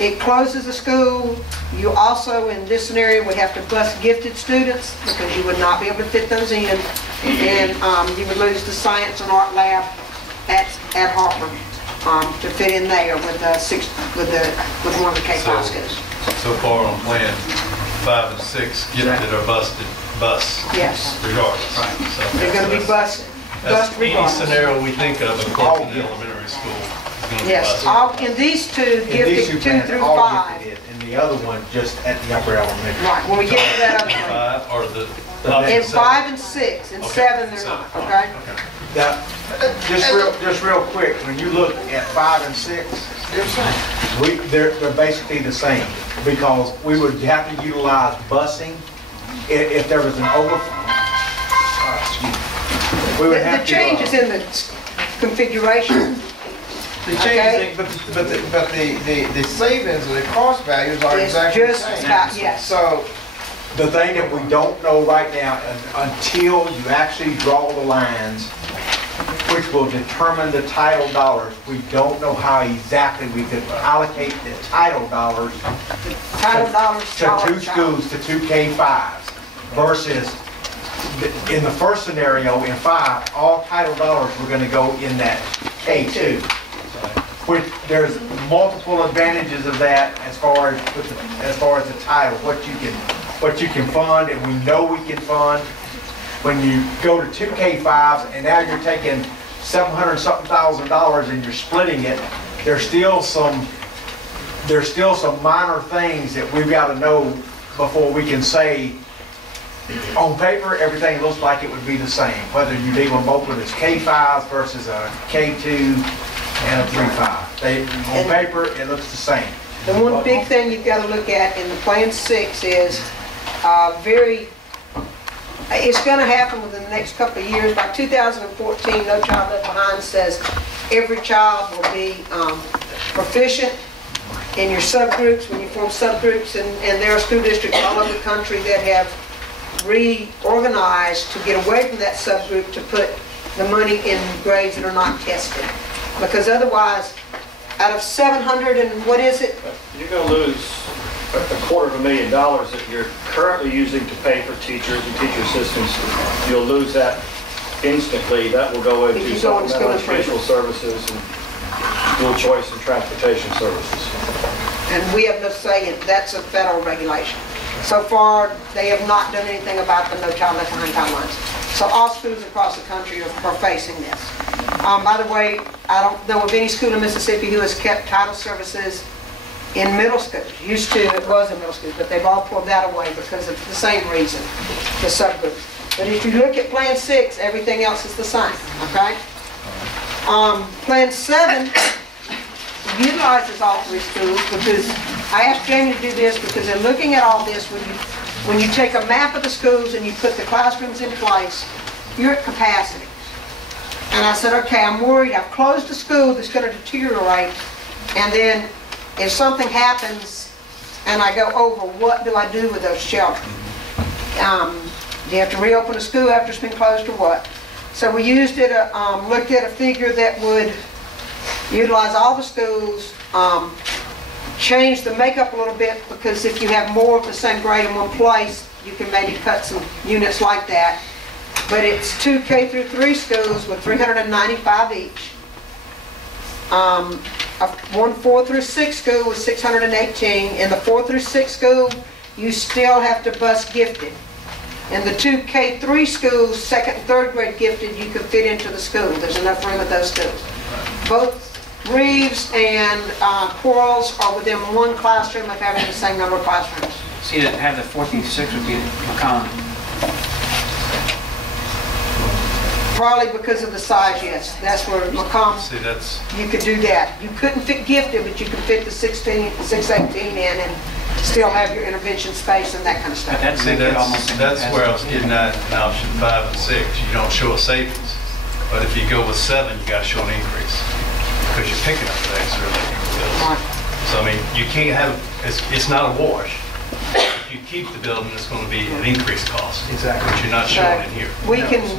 It closes the school. You also, in this scenario, would have to bus gifted students because you would not be able to fit those in. And you would lose the science and art lab at Harper to fit in there with one of the K-5 schools. So far on plan 5 and 6 gifted are busted, yes, regardless. Right. So they're going to be busted. Any scenario we think of in the elementary school is going to be busted. All in these two, gifted 2 through 5. And the other one just at the upper elementary. Right. When we get to that other one. In 5 and 6, and 7 they're not. Okay. Now, just real quick, when you look at 5 and 6, they're basically the same because we would have to utilize busing if there was an overflow. We would have the changes in the configuration. The changes, but the savings or the cost values are exactly the same. Yes. So the thing that we don't know right now until you actually draw the lines, which will determine the title dollars, we don't know how exactly we could allocate the title dollars to 2 schools, to 2 K-5s, versus in the first scenario, in 5, all title dollars were going to go in that K2. Which there's multiple advantages of that as far as the title, what you can fund, and we know we can fund. When you go to 2 K-5s and now you're taking $700-something thousand and you're splitting it, there's still some minor things that we've got to know before we can say on paper everything looks like it would be the same, whether you leave them open as K-5s versus a K2 and a 3-5. On paper it looks the same. The one big thing you've got to look at in the Plan 6 is it's going to happen within the next couple of years. By 2014, No Child Left Behind says every child will be proficient in your subgroups. When you form subgroups, and there are school districts all over the country that have reorganized to get away from that subgroup to put the money in grades that are not tested. Because otherwise, out of 700 and what is it? You're going to lose $250,000 that you're currently using to pay for teachers and teacher assistants. You'll lose that instantly. That will go into supplemental educational services and school choice and transportation services. And we have no say in it. That's a federal regulation. So far, they have not done anything about the No Child Left Behind guidelines. So all schools across the country are facing this. By the way, I don't know of any school in Mississippi who has kept title services in middle school. Used to, it was in middle school, but they've all pulled that away because of the same reason, the subgroups. But if you look at Plan 6, everything else is the same, okay? Plan 7 utilizes all 3 schools because I asked Jamie to do this because in looking at all this, when you take a map of the schools and you put the classrooms in place, you're at capacity. And I said, okay, I'm worried. I've closed a school that's going to deteriorate, and then if something happens and I go over, what do I do with those children? Do you have to reopen a school after it's been closed or what? So we used it, looked at a figure that would utilize all the schools, change the makeup a little bit, because if you have more of the same grade in one place, you can maybe cut some units like that. But it's 2 K through 3 schools with 395 each. One 4 through 6 school with 618. In the 4 through 6 school, you still have to bus gifted. In the 2 K3 schools, 2nd and 3rd grade gifted, you can fit into the school. There's enough room at those schools. Both Reeves and Quarles are within one classroom of having the same number of classrooms. See, to have the 4th through 6 would be McCollum. Probably because of the size, yes. That's where McCollum, you could do that. You couldn't fit gifted, but you could fit the 618 in and still have your intervention space and that kind of stuff. That's where I was getting at in option 5 and 6. You don't show a savings. But if you go with 7, you got to show an increase because you're picking up the extra bills. So, I mean, you can't have, it's not a wash. If you keep the building, it's going to be an increased cost. Exactly. Which you're not showing in here. We can It's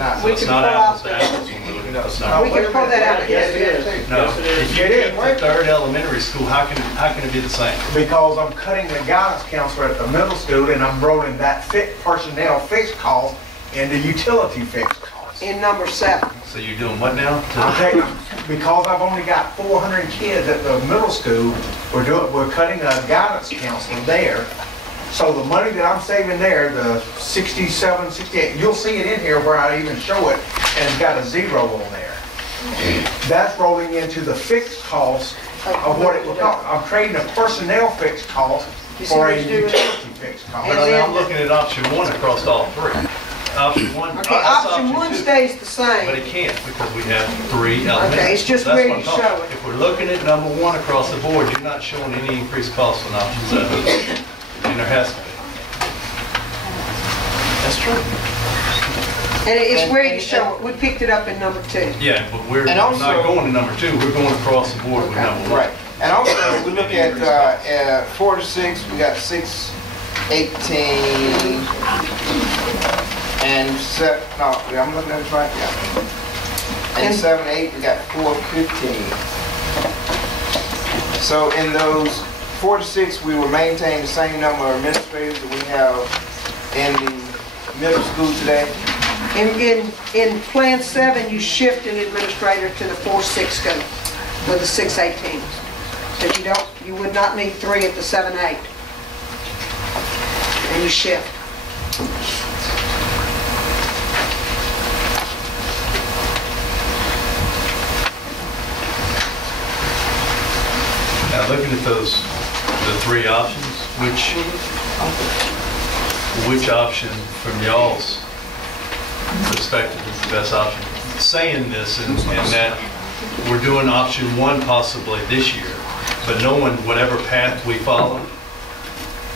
not apples to apples when we look at No. We can pull that out. Yes, it is. No, Yes, it is. if you keep the third elementary school, how can it be the same? Because I'm cutting the guidance counselor at the middle school and I'm rolling that personnel fixed cost into utility fixed costs. In number 7. So you're doing what now? Because I've only got 400 kids at the middle school, we're cutting a guidance counselor there. So the money that I'm saving there, the 67, 68, you'll see it in here where I even show it, and it's got a 0 on there. That's rolling into the fixed cost of what it will cost. I'm trading a personnel fixed cost for a utility fixed cost. But I'm looking at option 1 across all 3. Option 1. Okay, that's option 1 2. stays the But same. it can't because we have 3 elementary. Okay, it's just That's where what you I'm talking. show it. If we're looking at number 1 across the board, you're not showing any increased costs on option 7. And there has to be. That's true. And it's where you show it. We picked it up in number 2. Yeah, but we're And not also- going to number 2. We're going across the board with number 1. Right. And also, we look at 4 to 6, we got 6, 18, and 7, no, I'm looking at it right, yeah. And 7, 8, we got 4, 15. So in those 4 to 6, we will maintain the same number of administrators that we have in the middle school today. In Plan 7, you shift an administrator to the 4-6 school with the 6-18. So you would not need 3 at the 7-8. And you shift. Now, looking at the 3 options, which option from y'all's perspective is the best option? Saying this and that we're doing option 1 possibly this year, but knowing whatever path we follow,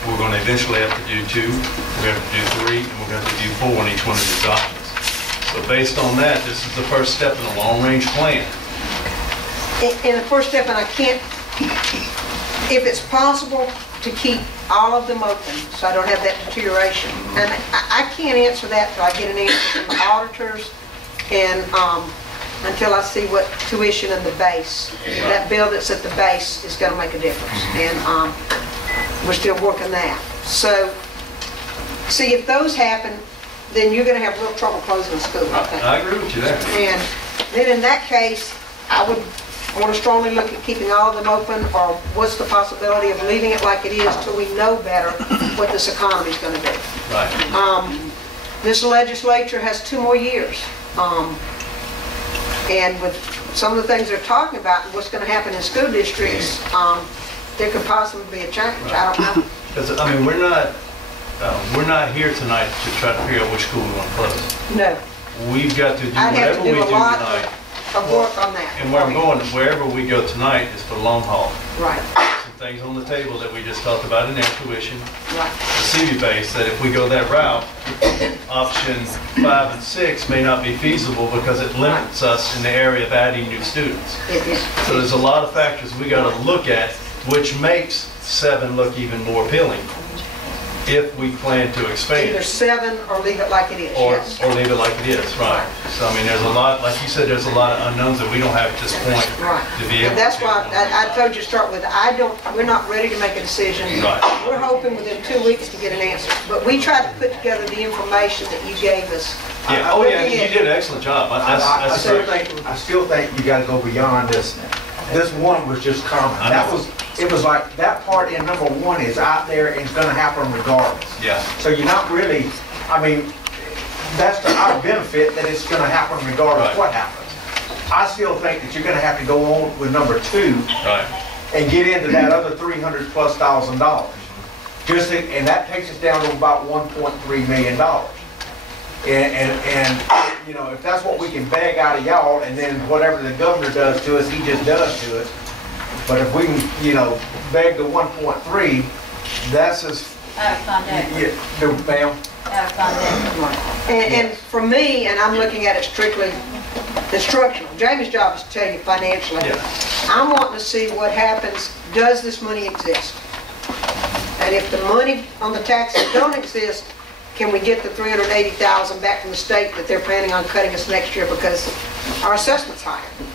we're going to eventually have to do 2, we're going to have to do 3, and we're going to have to do 4 on each one of these options. So based on that, this is the first step in a long-range plan. In the first step, and I can't, if it's possible to keep all of them open so I don't have that deterioration. And I can't answer that till I get an answer from the auditors and until I see what tuition and the base. That bill that's at the base is going to make a difference. And we're still working that. So, see, if those happen, then you're going to have real trouble closing the school, I think. I agree with you there. And then in that case, I would want to strongly look at keeping all of them open, or what's the possibility of leaving it like it is till we know better what this economy is going to do. Right. This legislature has 2 more years. And with some of the things they're talking about, and what's going to happen in school districts, there could possibly be a change. I don't know. Because, I mean, we're not here tonight to try to figure out which school we want to close. No. We've got to do I'd have whatever to we do do a lot tonight. of work on that. And where I'm going, wherever we go tonight is for the long haul. Right, Some things on the table that we just talked about in their tuition, right. the CV base, that if we go that route, option 5 and 6 may not be feasible because it limits us in the area of adding new students. It is. So there's a lot of factors we got to look at, which makes 7 look even more appealing if we plan to expand. Either 7 or leave it like it is, Or yes. leave it like it is, right. So, I mean, there's a lot, like you said, there's a lot of unknowns that we don't have at this point Right. to be able to. And that's why I told you to start with, we're not ready to make a decision. Right. We're hoping within 2 weeks to get an answer. But we tried to put together the information that you gave us. Yeah, oh yeah, you did an excellent job. I That's great. still think you gotta go beyond this. This 1 was just common. I know. It was like, that part in number 1 is out there and it's gonna happen regardless. Yeah, So you're not really, I mean, that's to our benefit that it's gonna happen regardless Right. what happens. I still think that you're gonna have to go on with number 2 right. and get into that other $300,000+. And that takes us down to about $1.3 million. And you know, if that's what we can beg out of y'all, and then whatever the governor does to us, he just does to us. But if we can, you know, beg the 1.3, that's as, Out of Fund X. ma'am. Out of Fund X. And for me, and I'm looking at it strictly instructional, Jamie's job is to tell you financially. Yeah. I'm wanting to see what happens, does this money exist? And if the money on the taxes don't exist, can we get the $380,000 back from the state that they're planning on cutting us next year because Our assessment's higher.